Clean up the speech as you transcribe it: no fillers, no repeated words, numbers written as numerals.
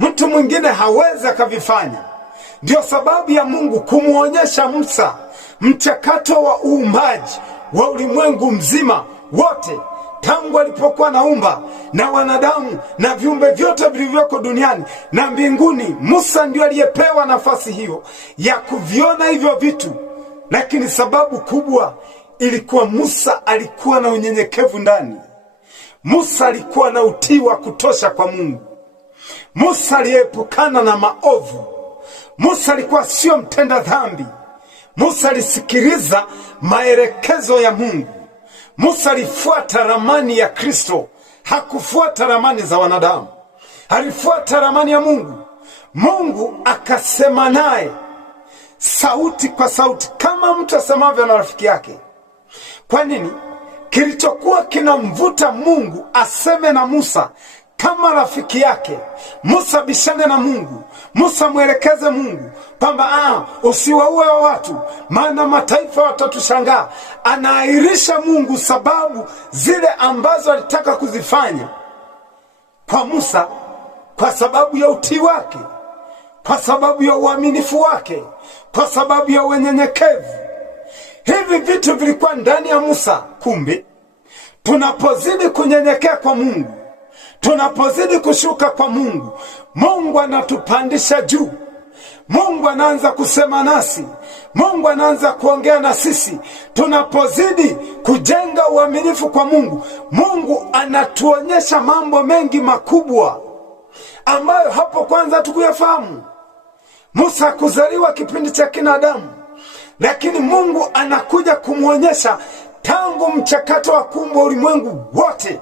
mtu mwingine hawezi akavifanya. Ndio sababu ya Mungu kumuonyesha Musa mchakato wa uumbaji wa ulimwengu mzima wote, tangu alipokuwa naumba na wanadamu na viumbe vyote vilivyoko duniani na mbinguni. Musa ndio aliyepewa nafasi hiyo ya kuviona hivyo vitu, lakini sababu kubwa ilikuwa Musa alikuwa na unyenyekevu ndani. Musa alikuwa na utii wa kutosha kwa Mungu. Musa aliepukana na maovu. Musa alikuwa sio mtenda dhambi. Musa alisikiliza maelekezo ya Mungu. Musa alifuata ramani ya Kristo, hakufuata ramani za wanadamu. Alifuata ramani ya Mungu. Mungu akasema naye sauti kwa sauti, kama mtu asemavyo na rafiki yake. Kwa nini? Kilichokuwa kinamvuta Mungu aseme na Musa kama rafiki yake, Musa bishane na Mungu, Musa mwelekeze Mungu kwamba usiwaue watu maana mataifa watatushangaa. Anaahirisha Mungu sababu zile ambazo alitaka kuzifanya kwa Musa, kwa sababu ya utii wake, kwa sababu ya uaminifu wake, kwa sababu ya unyenyekevu. Hivi vitu vilikuwa ndani ya Musa. Kumbe tunapozidi kunyenyekea kwa Mungu, tunapozidi kushuka kwa Mungu, Mungu anatupandisha juu. Mungu anaanza kusema nasi. Mungu anaanza kuongea na sisi. Tunapozidi kujenga uaminifu kwa Mungu, Mungu anatuonyesha mambo mengi makubwa ambayo hapo kwanza hatukuyafahamu. Musa kuzaliwa kipindi cha kinadamu, lakini Mungu anakuja kumuonyesha tangu mchakato wa kuumba ulimwengu wote.